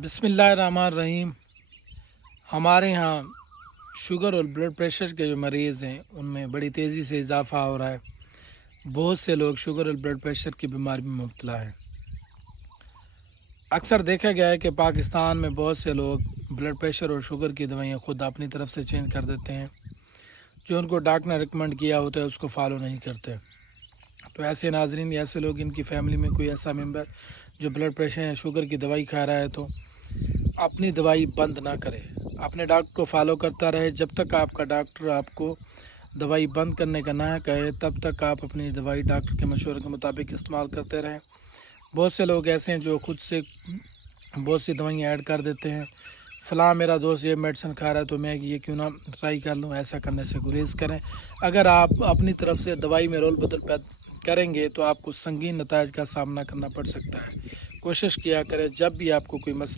बिस्मिल्लाहिर्रहमानिर्रहीम। हमारे यहाँ शुगर और ब्लड प्रेशर के जो मरीज़ हैं उनमें बड़ी तेज़ी से इजाफ़ा हो रहा है। बहुत से लोग शुगर और ब्लड प्रेशर की बीमारी में मुब्तला हैं। अक्सर देखा गया है कि पाकिस्तान में बहुत से लोग ब्लड प्रेशर और शुगर की दवाइयाँ ख़ुद अपनी तरफ से चेंज कर देते हैं। जो उनको डॉक्टर ने रिकमेंड किया होता है उसको फॉलो नहीं करते। तो ऐसे नाजरीन, ऐसे लोग, इनकी फैमिली में कोई ऐसा मेंबर जो ब्लड प्रेशर या शुगर की दवाई खा रहा है तो अपनी दवाई बंद ना करे, अपने डॉक्टर को फॉलो करता रहे। जब तक आपका डॉक्टर आपको दवाई बंद करने का ना कहे तब तक आप अपनी दवाई डॉक्टर के मशवरे के मुताबिक इस्तेमाल करते रहें। बहुत से लोग ऐसे हैं जो खुद से बहुत सी दवाइयाँ ऐड कर देते हैं। फ़लाँ मेरा दोस्त ये मेडिसिन खा रहा है तो मैं ये क्यों ना ट्राई कर लूँ। ऐसा करने से गुरेज करें। अगर आप अपनी तरफ से दवाई में रोल बदल करेंगे तो आपको संगीन नताइज का सामना करना पड़ सकता है। कोशिश किया करें जब भी आपको कोई मसला